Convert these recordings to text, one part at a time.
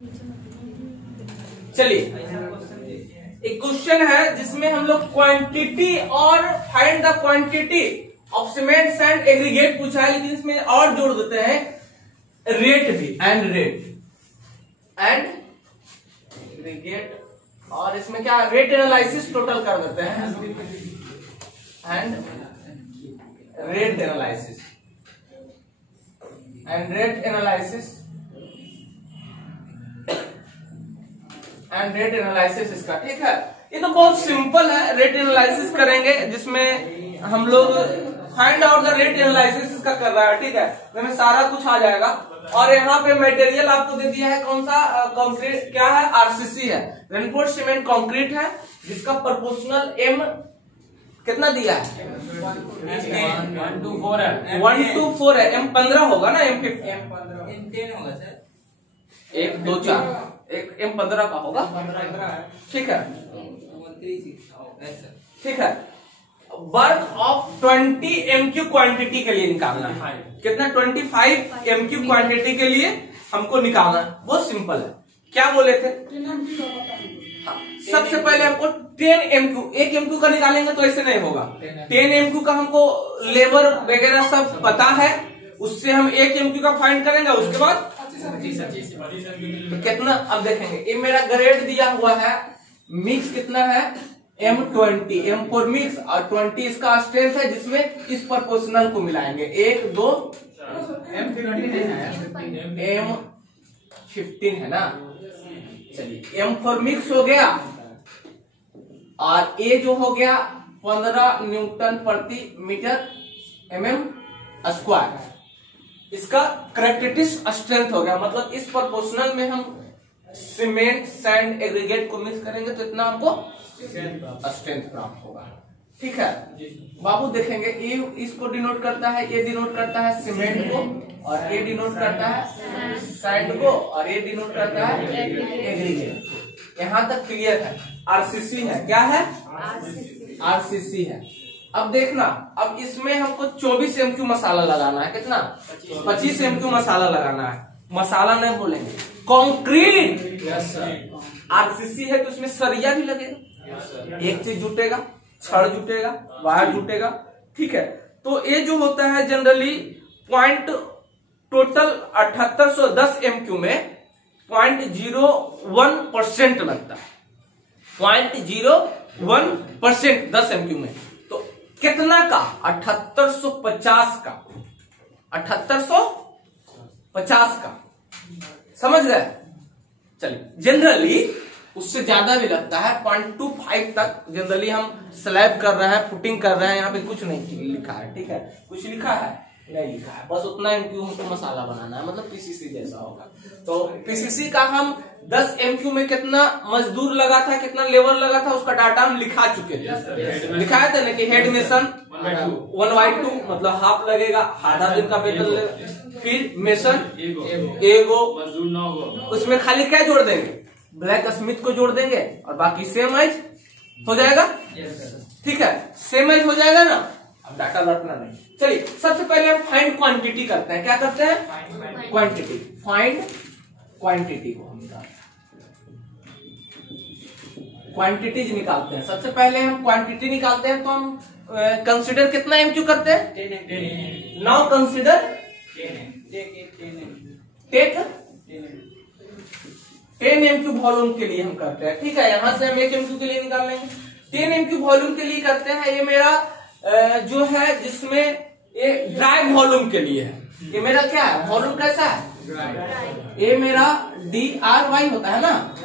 चलिए एक क्वेश्चन है जिसमें हम लोग क्वांटिटी और find the quantity of cement sand aggregate पूछा है, लेकिन इसमें और जोड़ देते हैं रेट भी, एंड एग्रीगेट, और इसमें क्या रेट एनालिसिस टोटल कर देते हैं, एंड रेट एनालिसिस इसका। ठीक है, ये तो बहुत सिंपल है। रेट एनालिसिस करेंगे जिसमें हम लोग find out the rate analysis इसका कर रहा है। ठीक है, इसमें सारा कुछ आ जाएगा। और यहाँ पे मटेरियल आपको दे दिया है कौन सा, कंक्रीट क्या है, आरसीसी है, रेनफोर्स्ड सीमेंट कंक्रीट है, जिसका प्रोपोर्शनल एम कितना दिया है, 1:4 है। एम 15 होगा ना, एम 10 होगा सर, 1 2 4 एक एम 15 का होगा। ठीक है, ठीक है। वर्क ऑफ 20 MQ क्वांटिटी के लिए निकालना है। कितना, 25 MQ क्वांटिटी के लिए हमको निकालना है। बहुत सिंपल है। क्या बोले थे, हाँ, सबसे पहले हमको 10 MQ, 1 MQ का निकालेंगे तो ऐसे नहीं होगा। 10 MQ का हमको लेबर वगैरह सब पता है, उससे हम 1 MQ का फाइंड करेंगे। उसके बाद कितना, अब देखेंगे ये मेरा ग्रेड दिया हुआ है, मिक्स कितना है, M20, M फॉर मिक्स, और 20 इसका स्ट्रेंथ है, जिसमें इस प्रोपोर्शनल को मिलाएंगे, 1 2 M15 है ना। चलिए M फॉर मिक्स हो गया, और A जो हो गया 15 न्यूटन प्रति मीटर mm स्क्वायर, इसका करेक्टरिस्टिक स्ट्रेंथ हो गया। मतलब इस प्रोपोर्शनल में हम सीमेंट सैंड एग्रीगेट को मिक्स करेंगे तो इतना हमको स्ट्रेंथ प्राप्त होगा। ठीक है बाबू, देखेंगे ए इसको डिनोट करता है, ये डिनोट करता है सीमेंट को, और ये डिनोट करता है सैंड को, और ये डिनोट करता है एग्रीगेट को। यहाँ तक क्लियर है। आरसीसी है, क्या है, आरसीसी है। अब देखना, अब इसमें हमको 24 MQ मसाला लगाना है। कितना, 25 MQ मसाला लगाना है। मसाला नहीं बोलेंगे, कंक्रीट। आरसीसी है तो इसमें सरिया भी लगेगा, एक चीज जुटेगा, छड़ जुटेगा, वायर जुटेगा। ठीक है, तो ये जो होता है जनरली पॉइंट टोटल 7810 MQ में 0.01% लगता है, 0.01% 10 MQ में। तो कितना का, 7850 का, 7850 का, समझ गए। चलिए, जनरली उससे ज्यादा भी लगता है, 0.25 तक जनरली हम स्लैब कर रहे हैं, फुटिंग कर रहे हैं। यहाँ पे कुछ नहीं लिखा है, ठीक है, कुछ लिखा है नहीं लिखा है, बस उतना MQ हमको मसाला बनाना है, मतलब पीसीसी जैसा होगा। तो पीसीसी का हम 10 MQ में कितना मजदूर लगा था, कितना लेबर लगा था, उसका डाटा हम लिखा चुके थे। लिखाया था ना कि हेड मेसन 1/2 मतलब हाफ लगेगा, आधा दिन का वेतन लगेगा। फिर मेसन एगो, उसमें खाली क्या जोड़ देंगे, ब्लैक स्मिथ को जोड़ देंगे, और बाकी सेम एज हो जाएगा। ठीक है, सेम एज हो जाएगा ना, अब डाटा रटना नहीं। चलिए, सबसे पहले हम फाइंड क्वांटिटी करते हैं। क्या करते हैं, क्वांटिटी। फाइंड क्वांटिटी को हम क्वांटिटीज निकालते हैं। सबसे पहले हम क्वांटिटी निकालते हैं, तो हम कंसीडर कितना MQ करते हैं, 10। Now consider take 10 MQ volume के लिए हम करते हैं। ठीक है, यहां से हम 1 MQ के लिए निकाल लेंगे। 10 MQ वॉल्यूम के लिए करते हैं। ये मेरा जो है, जिसमें ये ड्राई वॉल्यूम के लिए है। ये मेरा क्या है, वॉल्यूम कैसा है, ये मेरा DRY होता है ना।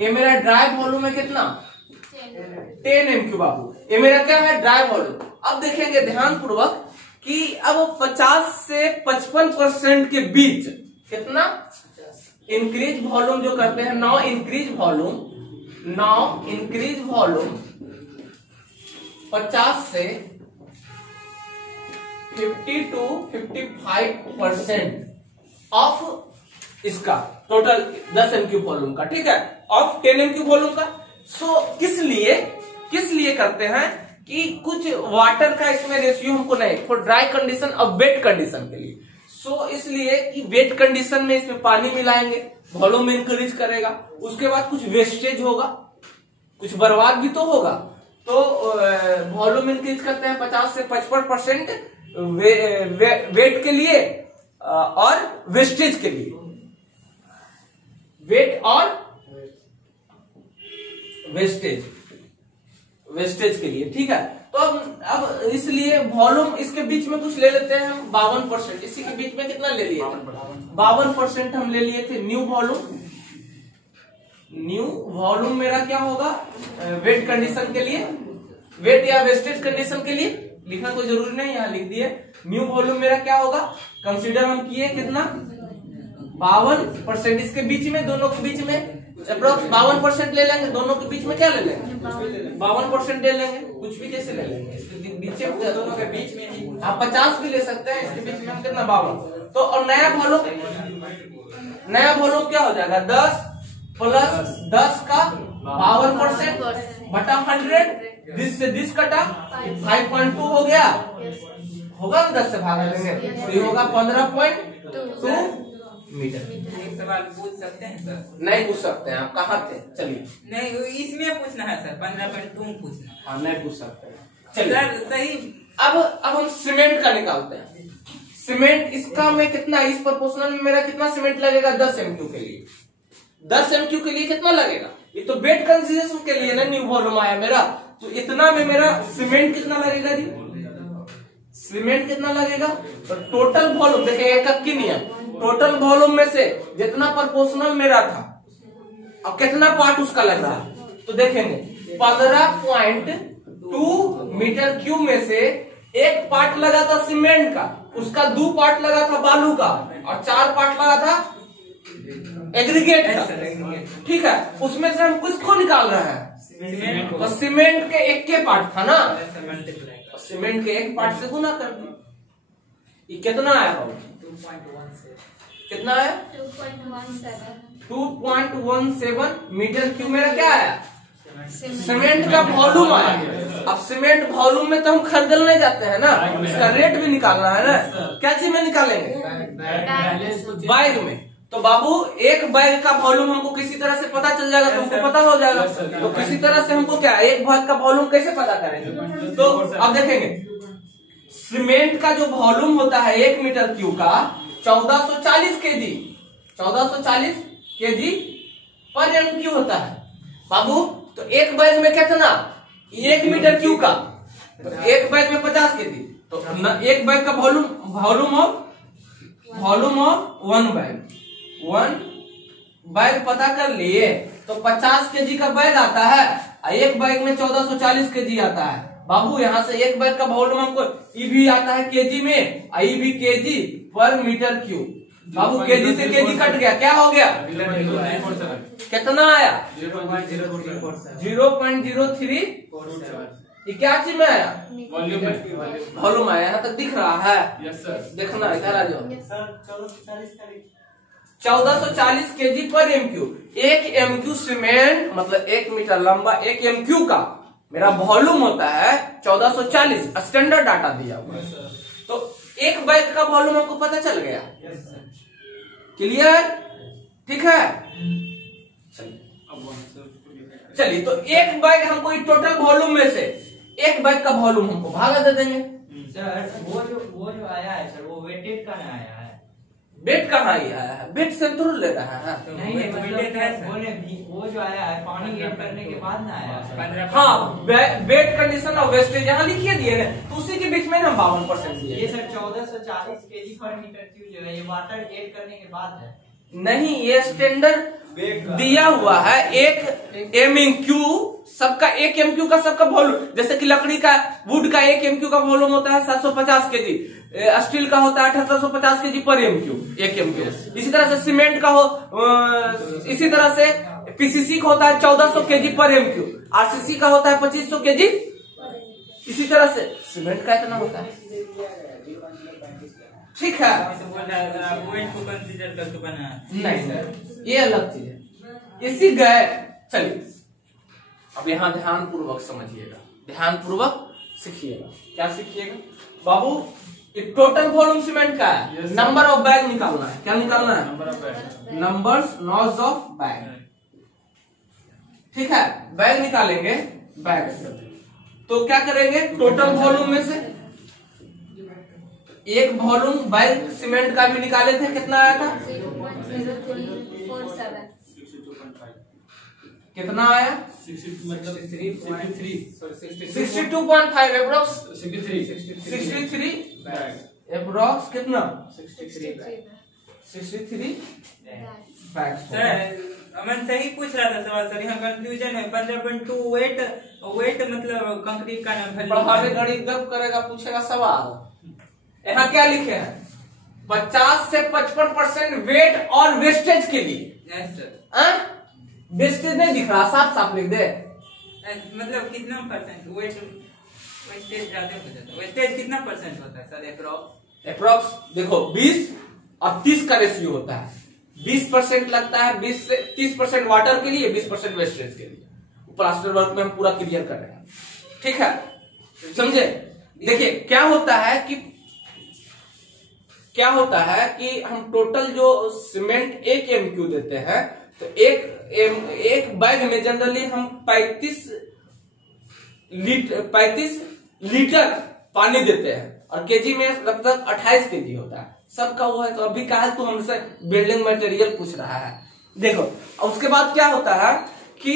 ये मेरा ड्राई वॉल्यूम है कितना, 10 MQ बाबू। ये मेरा क्या है, ड्राई वॉल्यूम। अब देखेंगे ध्यान पूर्वक कि अब 50 से 55% के बीच कितना इंक्रीज वॉल्यूम जो करते हैं, नाउ इंक्रीज वॉल्यूम 50 से 50 to 55% ऑफ इसका टोटल 10 MQ वॉल्यूम का। ठीक है, ऑफ 10 MQ वॉल्यूम का। सो किस लिए करते हैं कि कुछ वाटर का इसमें रेशियो हमको नहीं, फॉर ड्राई कंडीशन और वेट कंडीशन के लिए। सो इसलिए कि वेट कंडीशन में इसमें पानी मिलाएंगे, वॉल्यूम इंक्रीज करेगा, उसके बाद कुछ वेस्टेज होगा, कुछ बर्बाद भी तो होगा। तो वॉल्यूम इंक्रीज करते हैं 50 से 55% वेट के लिए और वेस्टेज के लिए, वेट और वेस्टेज के लिए, ठीक है। तो अब इसलिए वॉल्यूम इसके बीच में कुछ ले लेते हैं हम 52%, इसी के बीच में कितना ले लिए 52% हम ले लिए थे न्यू वॉल्यूम मेरा क्या होगा वेट कंडीशन के लिए, वेट या वेस्टेज कंडीशन के लिए लिखना कोई जरूरी नहीं, यहाँ लिख दिए। न्यू वॉल्यूम मेरा क्या होगा, कंसीडर हम किए कितना 52%, इसके बीच में दोनों के बीच में अप्रोक्स 52% ले लेंगे, दोनों के बीच में क्या ले लेंगे 52% ले लेंगे, कुछ भी कैसे ले लेंगे इसके बीच में, दोनों के बीच में आप 50 भी ले सकते हैं, इसके बीच में हम कितना 52। तो और नया वॉल्यूम क्या हो जाएगा 10 प्लस 10 का 52% बटा 100, दिस से दिस कटा 5.2 हो गया, होगा ना 10 से भागा देंगे तो ये होगा 15.2 मीटर। एक सवाल पूछ सकते हैं सर? नहीं पूछ सकते हैं, आप कहाँ थे, चलिए नहीं इसमें पूछना है सर, 15.2 पूछना। हाँ नहीं पूछ सकते हैं, चलिए सही। अब हम सीमेंट का निकालते हैं। सीमेंट इसका में कितना, इस प्रोपोर्शनल में मेरा कितना सीमेंट लगेगा 10 MQ के लिए, 10 MQ के लिए कितना लगेगा, ये तो बेड कंसीडरेशन के लिए ना न्यू वॉल्यूम आया मेरा, तो इतना में मेरा सीमेंट कितना लगेगा जी, सीमेंट कितना लगेगा। तो टोटल वॉल्यूम देखिए एक की नियम, टोटल वॉल्यूम में से जितना प्रोपोर्शनल मेरा था अब कितना पार्ट उसका लग रहा है, तो देखेंगे 15.2 मीटर क्यूब में से एक पार्ट लगा था सीमेंट का, उसका 2 पार्ट लगा था बालू का और 4 पार्ट लगा था एग्रीगेट का, ठीक है। उसमें से हम किसको निकाल रहे हैं, तो सीमेंट के एक के पार्ट था ना, सीमेंट के एक पार्ट से गुना कर दिया, ये कितना आया होगा, कितना है 2.17 मीटर क्यूब मेरा क्या आया, सीमेंट का वॉल्यूम आया। अब सीमेंट वॉल्यूम में तो हम खरीदने नहीं जाते हैं ना, इसका रेट भी निकालना है ना, क्या चीज में निकालेंगे बैग में। तो बाबू एक बैग का वॉल्यूम हमको किसी तरह से पता चल जाएगा, तुमको पता हो जाएगा, तो किसी तरह से हमको क्या एक बैग का वॉल्यूम कैसे पता करेंगे। तो अब देखेंगे सीमेंट का जो वॉल्यूम होता है 1 मीटर क्यूब का 1440 केजी, 1440 केजी पर MQ होता है बाबू। तो एक बैग में कितना 1 मीटर क्यूब का, तो एक बैग में 50 केजी, तो एक बैग का वॉल्यूम ऑफ 1 बैग पता कर लिए, तो 50 केजी का बैग आता है, एक बैग में 1440 केजी आता है बाबू। यहाँ से एक बैग का वॉल्यूम हमको ई भी आता है केजी में, आई भी केजी पर मीटर क्यूब बाबू। केजी से केजी कट गया, क्या हो गया कितना आया 0.03, ये क्या चीज में आया वॉल्यूम आया, यहाँ तक दिख रहा है, देखना इधर आ जाओ 1440 केजी पर MQ। 1 MQ सीमेंट मतलब 1 मीटर लंबा 1 MQ का मेरा वॉल्यूम होता है 1440, स्टैंडर्ड डाटा दिया हुआ है। तो एक बैग का वॉल्यूम हमको पता चल गया, क्लियर, ठीक है। चलिए तो एक बैग हमको टोटल वॉल्यूम में से एक बैग का वॉल्यूम हमको भागा दे देंगे। सर वो जो आया है सर, वो वेटेड का आया है, बेट कहाँ आया है, बेट से तुरंत ले रहा है, नहीं मतलब वो जो आया है पानी ऐड करने के बाद ना आया है। हाँ बेट कंडीशन और वेस्टेज यहाँ लिखिए दिए ना, तो उसी के बीच में हम 52% दिए। ये सर 1440 केजी पर मीटर क्यूब जो है ये वाटर ऐड करने के बाद है, नहीं ये स्टैंडर्ड दिया हुआ है। 1 MQ सबका 1 MQ का सबका वॉल्यूम, जैसे कि लकड़ी का वुड का 1 MQ का वॉल्यूम होता है 750 केजी, स्टील का होता है 1850 केजी पर MQ 1 MQ। इसी तरह से सीमेंट का हो, इसी तरह से PCC का होता है 1400 केजी पर MQ, RCC का होता है 2500 केजी। इसी तरह से सीमेंट का इतना होता है, ठीक है। पॉइंट को कंसीडर करके बना नहीं सर ये अलग चीज है, इसी गए। चलिए अब यहाँ ध्यान पूर्वक समझिएगा, ध्यान पूर्वक सीखिएगा। क्या सीखिएगा बाबू, टोटल वॉल्यूम सीमेंट का है। Yes, sir. Number of bag निकालना है। क्या निकालना है? Number of bag. Numbers nos of bag. ठीक है, बैग निकालेंगे। बैग तो क्या करेंगे? टोटल वॉल्यूम में से एक वॉल्यूम बैग सीमेंट का भी निकाले थे, कितना आया था? 0.0347। कितना आया? 63 62.5 अप्रोक्स 63 अप्रोक्स कितना? 63 63 बैग। सर अमन सही पूछ रहा था सवाल सर, यहाँ कंफ्यूजन है। 15.2 वेट मतलब कंक्रीट का नाम पढ़ावे घड़ी जब करेगा पूछेगा सवाल। यहाँ क्या लिखे हैं? 50 से 55% वेट और वेस्टेज के लिए। Yes sir. वेस्टेज नहीं दिख रहा, साफ साफ लिख दे। मतलब कितना परसेंट वेस्टेज ज्यादा हो जाता है? वेस्टेज कितना परसेंट होता है सर अप्रोक्स? अप्रोक्स देखो 20 और 30 का रेशियो होता है। 20% लगता है, 20 से 30% वाटर के लिए, 20% वेस्टेज के लिए। प्लास्टर वर्क में हम पूरा क्लियर कर रहे हैं। ठीक है, समझे? देखिए क्या होता है कि हम टोटल जो सीमेंट 1 MQ देते हैं, तो एक बैग में जनरली हम 35 लीटर पानी देते हैं और केजी में लगभग 28 केजी होता है। सबका वो है। तो अभी का है तो हमसे बिल्डिंग मटेरियल पूछ रहा है। देखो उसके बाद क्या होता है कि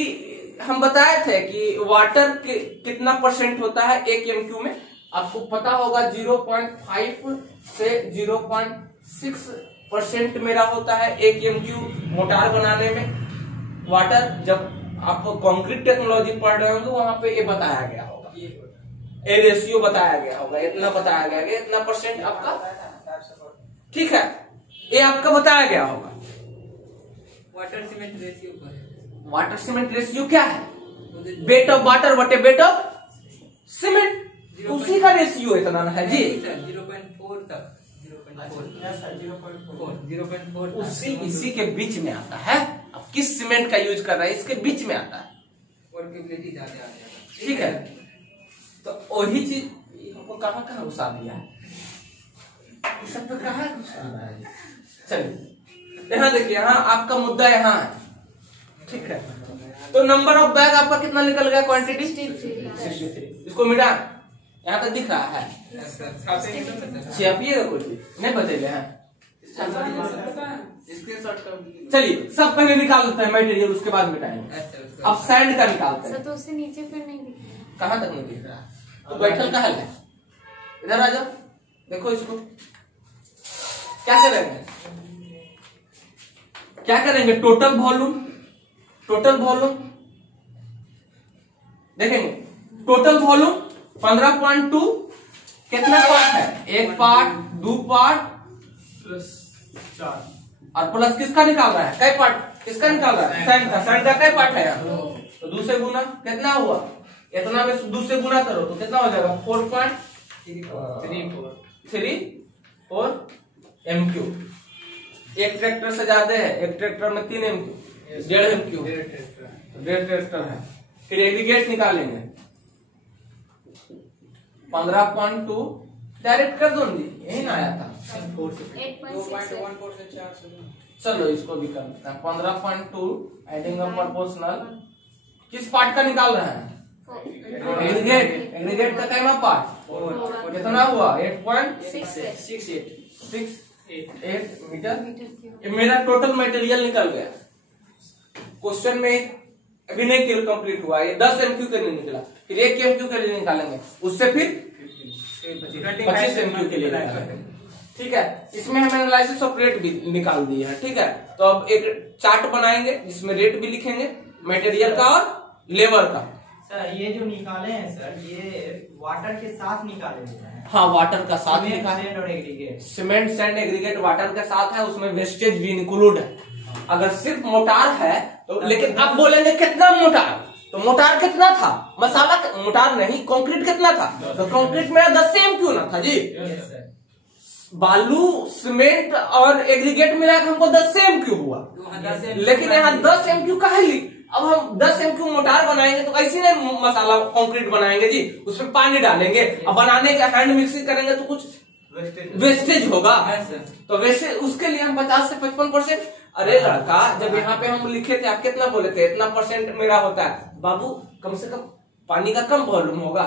हम बताए थे कि वाटर कितना परसेंट होता है 1 MQ में। आपको पता होगा 0.5 से 0.6% मेरा होता है 1 MQ मोटार बनाने में वाटर। जब आप कंक्रीट टेक्नोलॉजी पढ़ रहे होंगे वहां पे ये बताया गया होगा, ये रेशियो बताया गया होगा, इतना बताया गया होगा, इतना परसेंट आपका। ठीक है, ये आपका बताया गया होगा। Water cement ratio water cement ratio क्या है? वेट ऑफ वाटर बटे वेट ऑफ सीमेंट, उसी का रेशियो इतना है जी। 0.4 तक 0.4 उसी इसी के बीच में आता है। अब किस सीमेंट का यूज कर रहा है इसके बीच में आता है। वर्केबिलिटी ज्यादा आ जाएगा। ठीक है, तो वही चीज हमको कहाँ घुसा दिया है, सब तो कहाँ घुसा रहा है। चलिए यहाँ देखिए, यहाँ आपका मुद्दा यहाँ है। ठीक है, तो नंबर ऑफ बैग आपका कितना निकल गया? क्वांटिटी 63। इसको मिटा, यहाँ तक दिख रहा है। छापिएगा कुछ नहीं बदले हैं। चलिए सब पहले निकाल लेते हैं मटेरियल, उसके बाद मिटाएंगे। अब सैंड का निकालते हैं। तो उससे नीचे फिर नहीं दिख रहा। कहाँ तक नहीं दिख रहा? तो बैठल कहाँ है? इधर आ जाओ, देखो इसको। क्या करेंगे? टोटल वॉल्यूम देखेंगे। टोटल वॉल्यूम 15.2 कितना पार्ट है? 1 पार्ट, 2 पार्ट प्लस 4 और प्लस किसका निकाल रहा है? कई पार्ट किसका निकाल रहा है? सैंड का कई पार्ट है यार? तो 2 से गुना कितना हुआ? इतना में 2 से गुना करो तो कितना हो जाएगा? 4.34 MQ। एक ट्रैक्टर से ज्यादा है, एक ट्रैक्टर में 3 MQ, 1.5 MQ, 1.5 ट्रैक्टर है। फिर एग्रीगेट निकालेंगे 15.2 डायरेक्ट कर दो जी, यही ना आया था। 8.6। चलो इसको भी कर देते हैं। 15.2 एडिंग अप प्रोपोर्शनल किस पार्ट का निकाल रहे हैं? एग्रीगेट का कितना पार्ट? कितना हुआ? 8.68 मीटर। ये मेरा टोटल मटेरियल निकल गया। क्वेश्चन में अभी नहीं कंप्लीट हुआ, ये 10 MQ के लिए निकला, फिर 1 MQ के लिए निकालेंगे, उससे फिर 25 MQ के लिए निकालेंगे। ठीक है, इसमें हम एनालिसिस ऑफ रेट भी निकाल दिए हैं। ठीक है, तो अब एक चार्ट बनाएंगे जिसमें रेट भी लिखेंगे, मटेरियल का और लेबर का। सर ये जो निकाले हैं सर, ये वाटर के साथ निकाले हुए हैं। हाँ, वाटर का साथ सीमेंट, निकाले। सैंड और aggregate. Cement, sand, aggregate water के साथ है, उसमें वेस्टेज भी इंक्लूड है। अगर सिर्फ मोटार है तो, लेकिन आप बोलेंगे कितना मोटार, तो मोटार कितना था? मसाला मोटार नहीं, कंक्रीट कितना था? तो कंक्रीट मेरा 10 MQ ना था जी। बालू, सीमेंट और एग्रीगेट मिला के हमको 10 MQ हुआ, लेकिन यहाँ 10 MQ का है। अब हम 10 MQ मोटार बनाएंगे तो ऐसे नहीं मसाला कंक्रीट बनाएंगे जी, उसमें पानी डालेंगे, अब बनाने के हैंड मिक्सिंग करेंगे तो कुछ वेस्टेज होगा। Yes sir. तो वैसे उसके लिए हम 50 से 55%। अरे लड़का, जब यहाँ पे हम लिखे थे आप कितना बोले थे, इतना परसेंट मेरा होता है बाबू, कम से कम पानी का कम वॉल्यूम होगा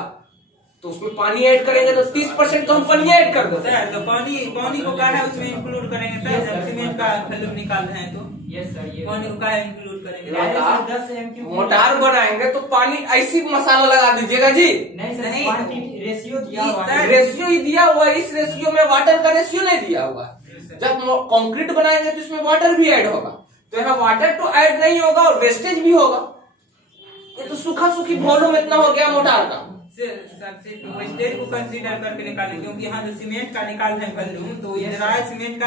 तो उसमें पानी ऐड करेंगे तो 30% तो हम पानी ऐड कर देते हैं। सर तो पानी को क्या है उसमें इंक्लूड करेंगे सर, जब सीमेंट का वॉल्यूम निकाल रहे हैं तो यस सर, ये पानी को क्या इंक्लूड करेंगे? लड़का, 10 MQ मोटार बनाएंगे तो पानी ऐसी मसाला लगा दीजिएगा जी। नहीं सर, नहीं। क्वांटिटी रेशियो दिया हुआ है। रेशियो ही दिया हुआ है, इस रेशियो में वाटर का रेशियो नहीं दिया हुआ है। जब कंक्रीट बनाएंगे तो इसमें वाटर भी ऐड होगा, तो यहाँ वाटर तो ऐड नहीं होगा और वेस्टेज भी होगा। ये तो सूखा सूखी वॉल्यूम इतना हो गया मोटार का। वेस्टेज को कंसीडर करके निकालें, क्योंकि यहाँ जो सीमेंट का निकाल रहे हैं वॉल्यूम, तो ये ड्राई सीमेंट का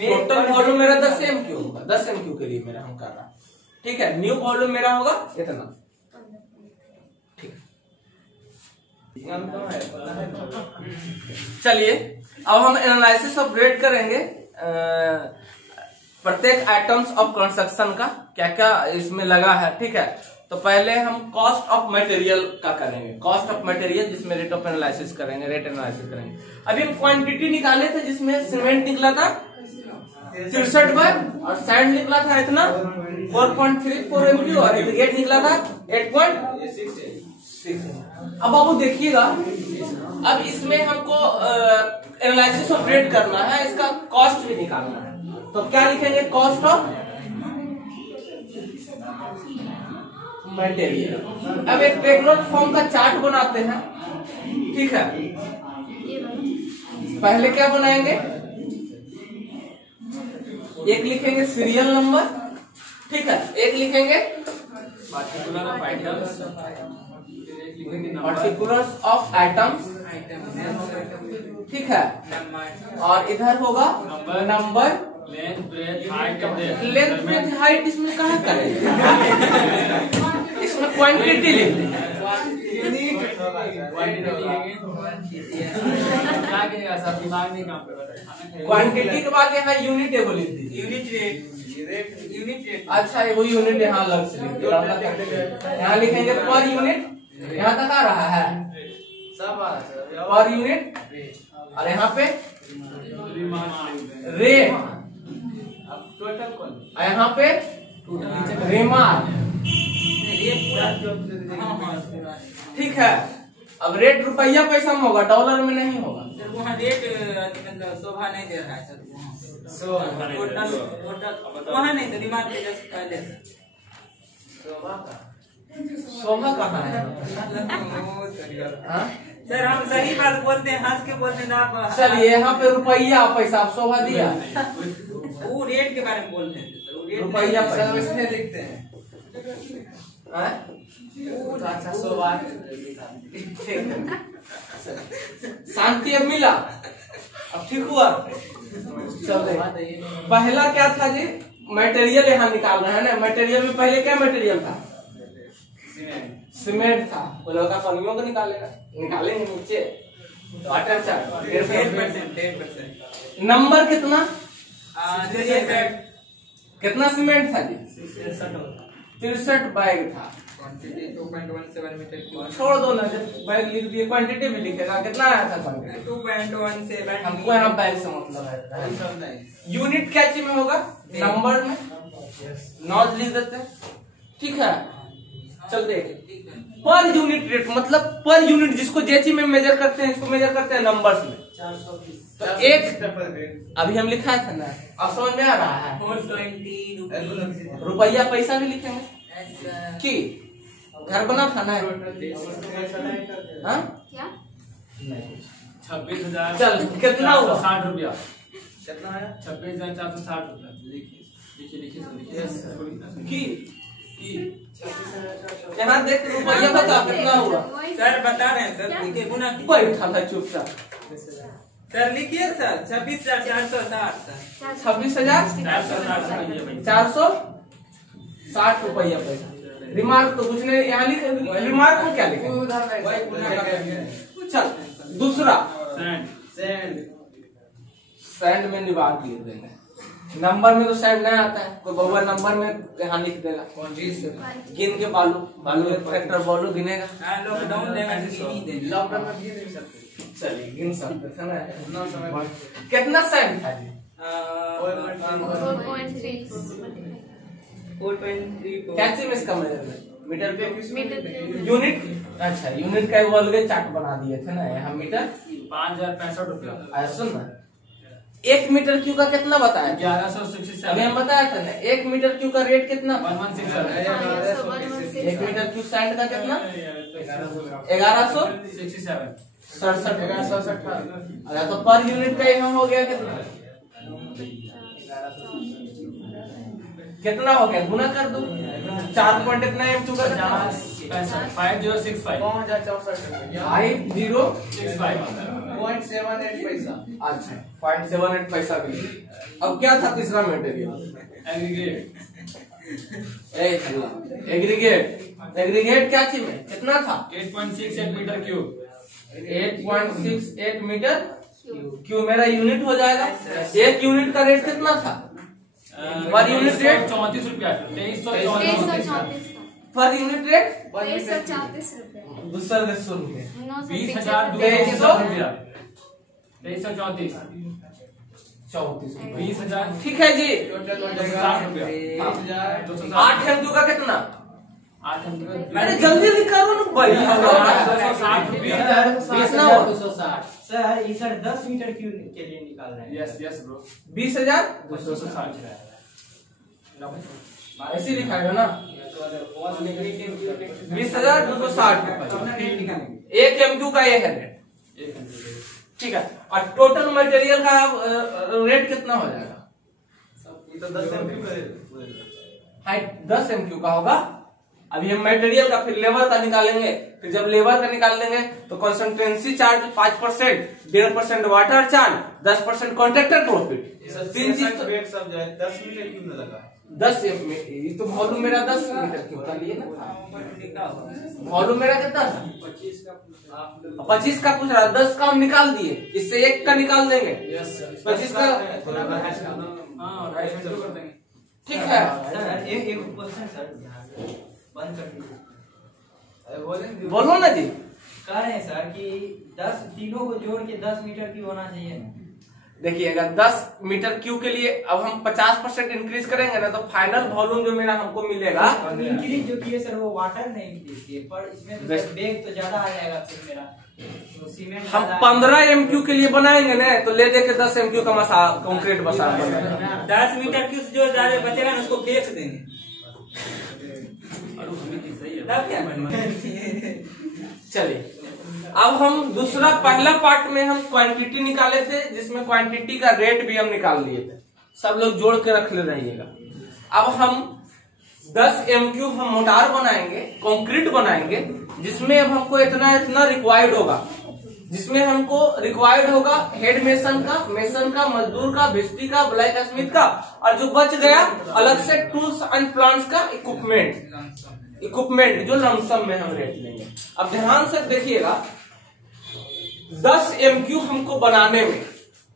टोटल वॉल्यूम मेरा 10 MQ होगा, 10 MQ के लिए मेरा हम कर रहा है, ठीक है। न्यू वॉल्यूम मेरा होगा इतना, ठीक है। चलिए अब हम एनालिसिस ऑफ रेट करेंगे प्रत्येक आइटम्स ऑफ कंस्ट्रक्शन का क्या क्या इसमें लगा है, ठीक है। तो पहले हम कॉस्ट ऑफ मटेरियल का करेंगे, कॉस्ट ऑफ मटेरियल जिसमें रेट ऑफ एनालिसिस करेंगे, रेट एनालिसिस करेंगे। अभी हम क्वांटिटी निकाले थे जिसमें सीमेंट निकला था 63 बार और सैंड निकला था इतना 4.34 MQ और एग्रीगेट निकला था 8.6। अब बाबू देखिएगा, अब इसमें हमको एनालिसिस ऑफ रेट करना है, इसका कॉस्ट भी निकालना है। तो क्या लिखेंगे? Cost of material. अब एक टेक्नोट फॉर्म का चार्ट बनाते हैं, ठीक है। पहले क्या बनाएंगे? एक लिखेंगे सीरियल नंबर, ठीक है। एक लिखेंगे पार्टिकुलर्स ऑफ आइटम्स, ठीक है। और इधर होगा नंबर, लेंथ ब्रेथ हाइट। इसमें कहाँ करेंगे? इसमें क्वांटिटी लिखेंगे, क्वांटिटी के बाद यहाँ यूनिट एगो लिख दीजिए, यूनिट रेट। अच्छा वो यूनिट यहाँ अलग से लिख दीजिए। यहाँ लिखेंगे पर यूनिट, यहाँ तक आ रहा है पर यूनिट, और यहाँ पे रेट, यहाँ पे रिमार्क, ठीक है। अब रेट रुपया पैसा में होगा, डॉलर में नहीं होगा। सर वहाँ रेट मतलब शोभा नहीं दे रहा है सर, टोटल वहाँ नहीं सर, रिमार्क के जस्ट पहले शोभा कहाँ है? हाँ? सर हम सही बात बोलते हैं, हंस के बोलते हैं ना आप। चलिए यहाँ पे रुपया पैसा आप शोभा दिया, वो रेट के बारे में बोल रहे हैं सर, वो रेट रुपया पैसा इसमें लिखते हैं। अच्छा शोभा, शांति अब मिला, अब ठीक हुआ। चलिए पहला क्या था जी? मटेरियल यहाँ निकाल रहे हैं ना। मटेरियल में पहले क्या मटेरियल था? सीमेंट था। वो लड़का पनियों को निकालेगा, निकालेंगे नीचे वाटर चार्ट 10%। नंबर कितना? कितना सीमेंट था जी? 63 बैग था। 2.17 मीटर क्यूब। छोड़ दो ना, जब बैग लिख दिए क्वांटिटी भी लिखेगा। कितना आया था क्वांटिटी? 2.17। हमको यहाँ बैग से मतलब है। यूनिट क्या चीज में होगा? नंबर में नॉट लिख देते हैं, ठीक है। चल देख, पर यूनिट रेट मतलब पर यूनिट जिसको जेची में मेजर करते हैं, इसको मेजर करते हैं नंबर्स में। तो एक अभी हम लिखा था ना, अब समझ में आ रहा है? 420 रुपया पैसा भी लिखेंगे कि घर बना था ना। हाँ? क्या? 26,000। चल कितना हुआ? 60 रुपया। कितना है? 26,460 रुपया। कि यहाँ देख रुपया बता कितना हुआ? सर बता रहे हैं सर, लिखिए गुना कीजिए। बैठा था चुपचाप। सर लिखिए सर 26,460 सर। 26,460 रुपया पैसा। रिमार्क तो कुछ नहीं, यहाँ लिखे। रिमार्क में क्या लिखे? चल दूसरा सैंड में निवार लिख देंगे। नंबर में तो शायद नहीं आता है, कोई बउआ नंबर में यहाँ लिख देगा। गिन के बालू एक फैक्टर बालू गिनेगा। हाँ, लॉकडाउन देगा नहीं देंगे। लॉकडाउन में गिन नहीं सकते, चलिए गिन सकते थे ना। कितना साइन था? 4.3 क्या चीज में इसका मेजरमेंट? मीटर पे मीटर यूनिट? अच्छा, यूनिट का वो अलग चार्ट बना दिए थे ना यहाँ। मीटर 5065 रुपया। सुन ना, 1 मीटर क्यू का कितना बताया? 1167। अभी हम बताया था ना, 1 मीटर क्यू का रेट कितना? 1167। 1 मीटर क्यू सैंड का कितना? 1167। 1167। अरे तो पर यूनिट का यहाँ हो गया कितना? कितना हो गया? गुना कर दो। 4.9 M2 का कितना? 5065 5065 पैसा। अच्छा, 0.78 पैसा के लिए। अब क्या था तीसरा मटेरियल? एग्रीगेट क्या चीज में कितना था? 8.68 मीटर क्यूब। 8.68 मीटर क्यूब मेरा यूनिट हो जाएगा। एक यूनिट का रेट कितना था? पर यूनिट रेट 34 रुपया। 2334 पर यूनिट रेट 2334 रुपए। दूसरा के सुन के 20,234 2334 34 20,000। ठीक है जी। 260 रुपया। 8 M2 का कितना? 8 अरे जल्दी निकालो ना भाई। 260 रुपया। 260। सर ये सर 10 मीटर क्यूब के लिए निकाल रहे हैं। Yes bro. 20,000 260। ऐसे लिखाएगा ना। 20,260 एक M2 का ये है रेट। ठीक है, और टोटल मटेरियल का रेट कितना हो जाएगा? ये तो 10 MQ का हाइट 10 MQ का होगा। अभी हम मटेरियल का फिर लेबर का निकालेंगे। फिर जब लेबर का निकाल लेंगे तो consultancy charge 5%, 1.5% water charge, 10% contractor profit. 3 चीज तो वेट सब जाए 10 मीटर क्यों ना लगा? 10 ये तो वॉल्यूम मेरा 10 मीटर क्यूब का लिए ना। वॉल्यूम मेरा कितना था? 25 का पूछ रहा। 10 का हम निकाल दिए, इससे 1 का निकाल देंगे। 25 का ठीक है। सर एक क्वेश्चन सर बंद कर दीजिए। बोलो ना जी। कह रहे हैं सर कि 10 तीनों को जोड़ के 10 मीटर क्यूब होना चाहिए ना। देखिएगा 10 मीटर क्यूब के लिए अब हम 50% इंक्रीज करेंगे ना, तो फाइनल वॉल्यूम जो मेरा हमको मिलेगा। इंक्रीज जो किए सर वो वाटर नहीं देती है, पर इसमें तो बेग तो ज्यादा आ जाएगा फिर मेरा। तो सीमेंट हम 15 MQ के लिए बनाएंगे ना, तो ले दे के 10 MQ का मसा कंक्रीट बसा बनेगा। 10 मीटर क्यूब जो ज्यादा बचेगा ना उसको फेंक देंगे। तब क्या चलिए, अब हम दूसरा पहला पार्ट में हम क्वांटिटी निकाले थे, जिसमें क्वांटिटी का रेट भी हम निकाल लिए थे। सब लोग जोड़ के रख ले रहिएगा। अब हम 10 MQ हम मोटार बनाएंगे, कंक्रीट बनाएंगे, जिसमें अब हमको इतना रिक्वायर्ड होगा। जिसमें हमको रिक्वायर्ड होगा हेड मेसन का, मजदूर का, भिस्टी का, ब्लैक स्मिथ का, और जो बच गया अलग से टूल्स एंड प्लांट्स का इक्विपमेंट जो लमसम में हम रेट लेंगे। अब ध्यान से देखिएगा, 10 MQ हमको बनाने में,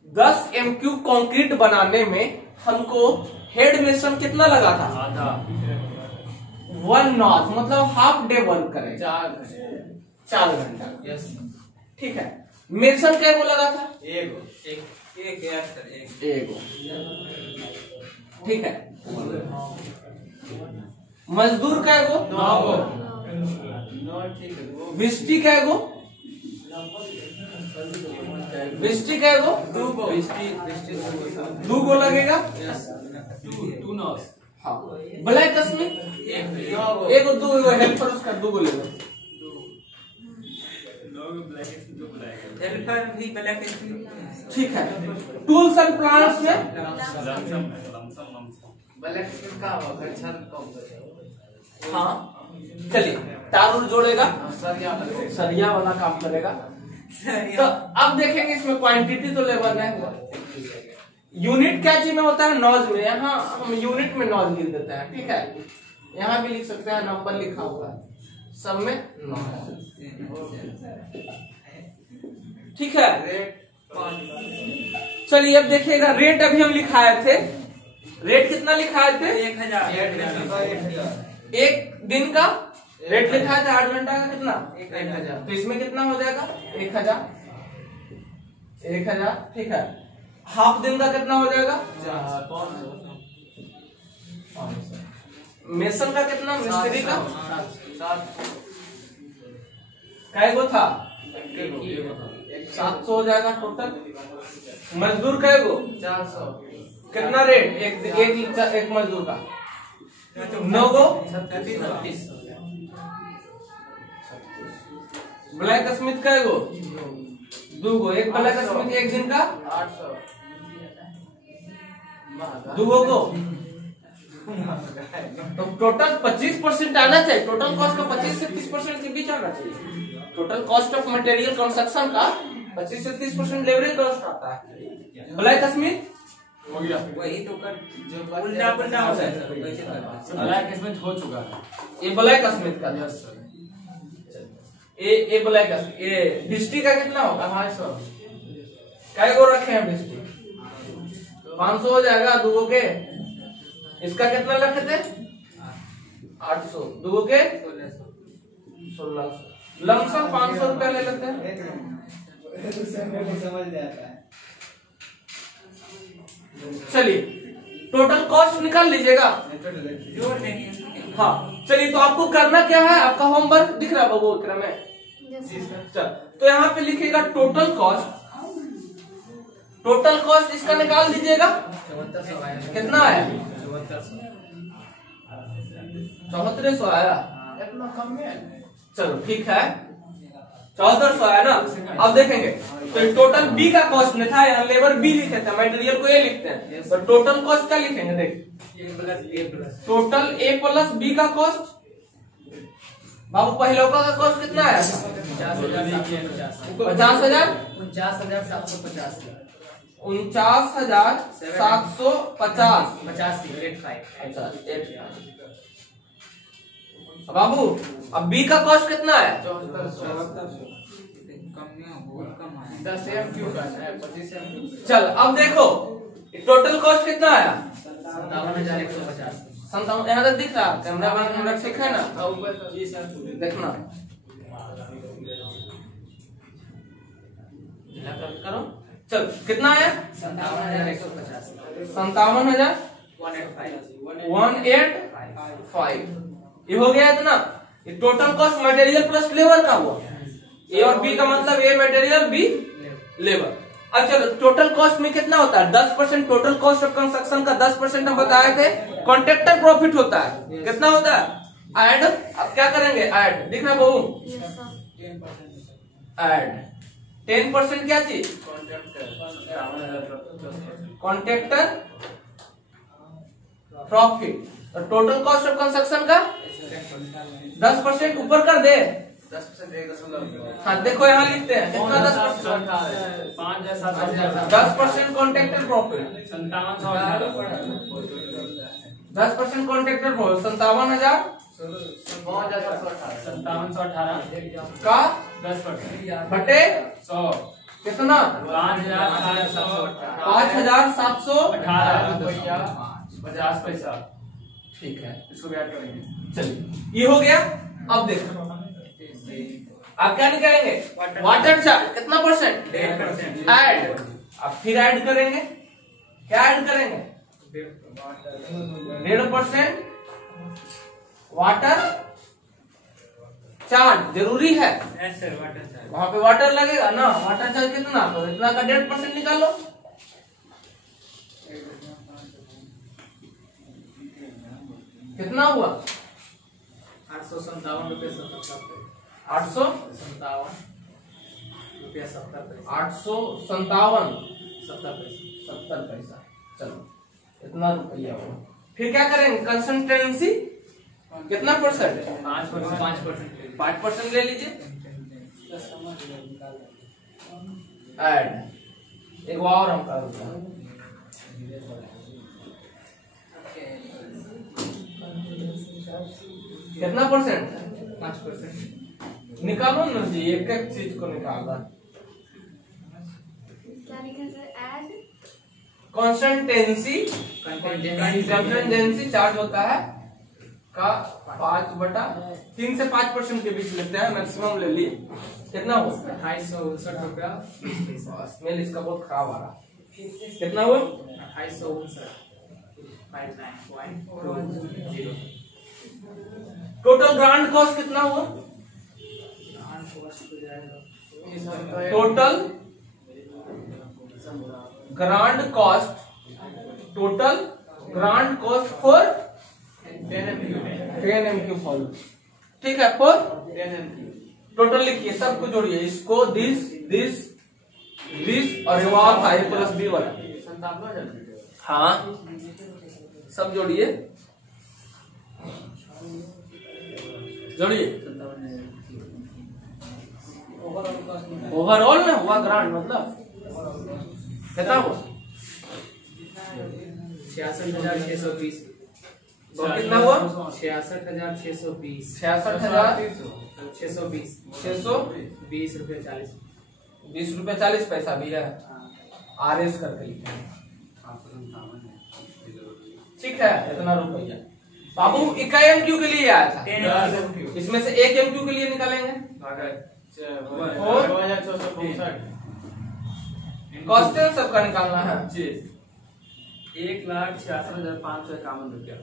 10 MQ कंक्रीट बनाने में हमको हेड मेसन कितना लगा था? आधा 1 नॉट, मतलब हाफ डे वर्क करेगा, 4 घंटा। यस ठीक है। मेसन क्या वो लगा था? एक एगो। ठीक है। मजदूर का एगो, बिस्टी का एगो, दो लगेगा। टू नॉस। हाँ, ब्लैक स्मिथ एगो, दो हेल्पर उसका 2 ले लो। हेल्पर भी ब्लैक। ठीक है। टूल्स एंड प्लांट्स में हाँ, चलिए तारुल जोड़ेगा, सरिया वाला काम करेगा। तो अब देखेंगे इसमें क्वांटिटी तो लेबर नहीं हुआ। यूनिट क्या चीज में होता है? नॉज में। यहाँ हम यूनिट में नॉज लिख देते हैं। ठीक है, यहाँ भी लिख सकते हैं, नंबर लिखा हुआ है सब में नॉज। ठीक है। चलिए अब देखिएगा, रेट अभी हम लिखाए थे रेट कितना लिखाए थे? 1000 एक दिन का रेट लिखा है 8 घंटा का कितना? 1000 तो इसमें कितना हो जाएगा? 1000 ठीक है। हाफ दिन का कितना हो जाएगा? 500। मेसन का कितना? मिस्त्री का कै गो था? 700 हो जाएगा टोटल। मजदूर कै गो? 400। कितना रेट एक मजदूर का? 9 गो? 36। ब्लैक स्मिथ कै गो? 2 गो। एक ब्लैक स्मिथ एक दिन का 800। 2 गो तो टोटल 25% आना चाहिए। टोटल कॉस्ट का 25 से 30% के बीच आना चाहिए। Total cost of material construction का 25 से 30% लेवरेज कॉस्ट आता है। ब्लैक स्मिथ हो गया। वही तो कर जो उल्टा पुल्टा हो जाए सर कैसे करना? ब्लैक स्मिथ हो चुका है। ये ब्लैक स्मिथ का ये ब्लैक स्मिथ। ये बिस्टी का कितना होगा? 250। कै गो रखे हैं बिस्टी? 500 हो जाएगा 2 गो के। इसका कितना रखे थे? 800। 2 के 1600। लमसम 500 रुपया ले लेते हैं। समझ जाता है। चलिए टोटल कॉस्ट निकाल लीजिएगा। जोड़ देंगे। हाँ चलिए, तो आपको करना क्या है? आपका होमवर्क दिख रहा है बाबू विक्रम में? चल तो यहाँ पे लिखिएगा टोटल कॉस्ट। टोटल कॉस्ट इसका निकाल दीजिएगा। कितना है? 7400 आया। इतना कम है? चलो ठीक है, 1400 है ना। अब देखेंगे तो टोटल बी का कॉस्ट में था, यहाँ लेबर बी लिखे थे, मटेरियल को ए लिखते हैं, तो टोटल कॉस्ट क्या लिखेंगे? देख टोटल ए प्लस बी का कॉस्ट। बाबू पहिलौका का कॉस्ट कितना है? 50,000। 49,750। 49,750। बाबू अब बी का कॉस्ट कितना है? 7400। बहुत कम है। 10 MQ का है, 25 MQ। चल अब देखो टोटल कॉस्ट कितना आया? 57,150। 57। यहाँ तक दिख रहा? कैमरा मैन हमरा ठीक है ना? देखना करो। चल कितना आया? 57,150। 57,185। ये हो गया इतना। ये total cost material plus labour का हुआ। ए और बी का मतलब ए मटेरियल बी लेबर। अब चलो टोटल कॉस्ट में कितना होता है? 10% टोटल कॉस्ट ऑफ कंस्ट्रक्शन का 10% हम बताए थे कॉन्ट्रैक्टर प्रॉफिट होता है। कितना होता है? ऐड। अब क्या करेंगे? ऐड। दिख रहा बहू? ऐड 10% क्या चीज? Contractor profit. तो टोटल कॉस्ट ऑफ कंस्ट्रक्शन का 10% ऊपर कर दे। 10%। हाँ देखो यहाँ लिखते हैं कितना? 10% कॉन्ट्रैक्टर प्रॉफिट। 10% कॉन्ट्रैक्टर प्रॉफिट 57,000 का 10% बटे 100 कितना? 5,750 ठीक है, इसको भी ऐड करेंगे। चलिए ये हो गया। अब देखो आप क्या निकालेंगे? वाटर चार्ज कितना परसेंट? 10%। ऐड। अब फिर ऐड करेंगे। क्या ऐड करेंगे? 1.5% वाटर चार्ज जरूरी है। सर वाटर चार्ज वहां पे वाटर लगेगा ना। वाटर चार्ज कितना? तो इतना का 1.5% निकालो। कितना हुआ? 857 रुपये 857 रुपया 70 पैसा। 857 70 पैसा। 70 पैसा। चलो इतना रुपया हुआ। फिर क्या करेंगे? कंसल्टेंसी कितना परसेंट? 5% ले लीजिए। ऐड एक और हम कर देते हैं। कितना परसेंट? 5%। निकालो ना जी, एक एक चीज को निकालना। क्या लिखा सर? ऐड कंसिस्टेंसी चार्ज होता है का 5/3 से 5% के बीच लेते हैं, मैक्सिमम ले लिए। कितना हुआ? 2859 रुपया। स्मेल इसका बहुत खराब आ रहा। कितना हुआ? 2859.20। टोटल ग्रांड कॉस्ट कितना हुआ? Total grand cost for 10 MQ follow. ठीक है, फॉर 10 MQ टोटल लिखिए, सबको जोड़िए, इसको दिस और जवाब था A+B वाला। हाँ, सब जोड़िए ओवरऑल ना हुआ ग्रांड मतलब कितना हुआ? 66,620। तो कितना हुआ? 66,620। 66,620 रुपये 40। 20 रुपये 40 पैसा भी है। RS करके लिखे, ठीक है, इतना रुपया। बाबू इकाई MQ के लिए आया था, इसमें से 1 MQ के लिए निकालेंगे। कॉस्टन सबका निकालना है। 1,66,551 रुपया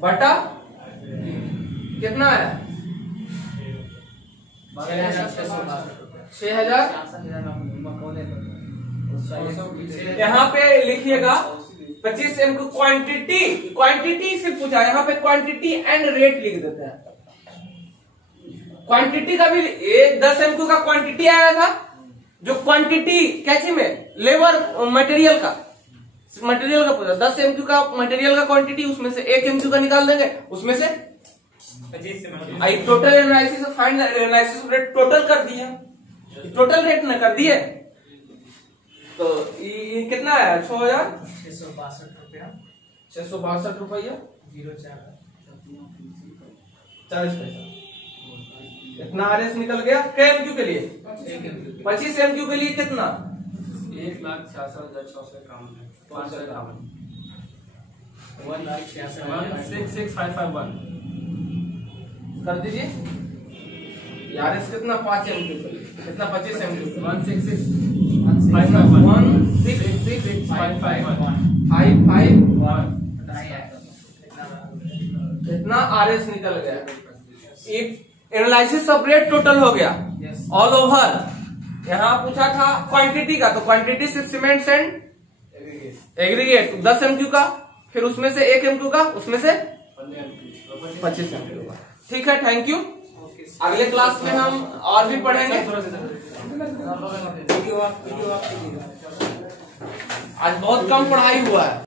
बटा कितना है? 6,000। यहाँ पे लिखिएगा 25 MQ क्वांटिटी से पूछा, यहाँ पे क्वांटिटी एंड रेट लिख देते हैं। क्वांटिटी का भी 10 MQ का क्वांटिटी आया था, जो क्वांटिटी कैसे में लेबर मटेरियल का पूछा। 10 MQ का मटेरियल का क्वांटिटी, उसमें से 1 MQ का निकाल देंगे, उसमें से 25 से total analysis find analysis rate total कर दिए, टोटल रेट न कर दिए, तो ये कितना है? 6,662 रुपया 40 पैसा। इतना RS निकल गया। कै MQ के लिए? 25 MQ के लिए कितना? 1,66,651। 1,66,551 कर दीजिए। RS कितना? 5 MQ के लिए कितना? 25 MQ 166,551 कितना RS निकल गया। एक एनालिसिस ऑफ रेट टोटल हो गया ऑल ओवर। यहाँ पूछा था क्वांटिटी का, तो क्वांटिटी सिर्फ सीमेंट एंड एग्रीगेट 10 MQ का, फिर उसमें से 1 MQ का, उसमें से 25 MQ का। ठीक है, थैंक यू। अगले क्लास में हम और भी पढ़ेंगे। आज बहुत कम पढ़ाई हुआ है।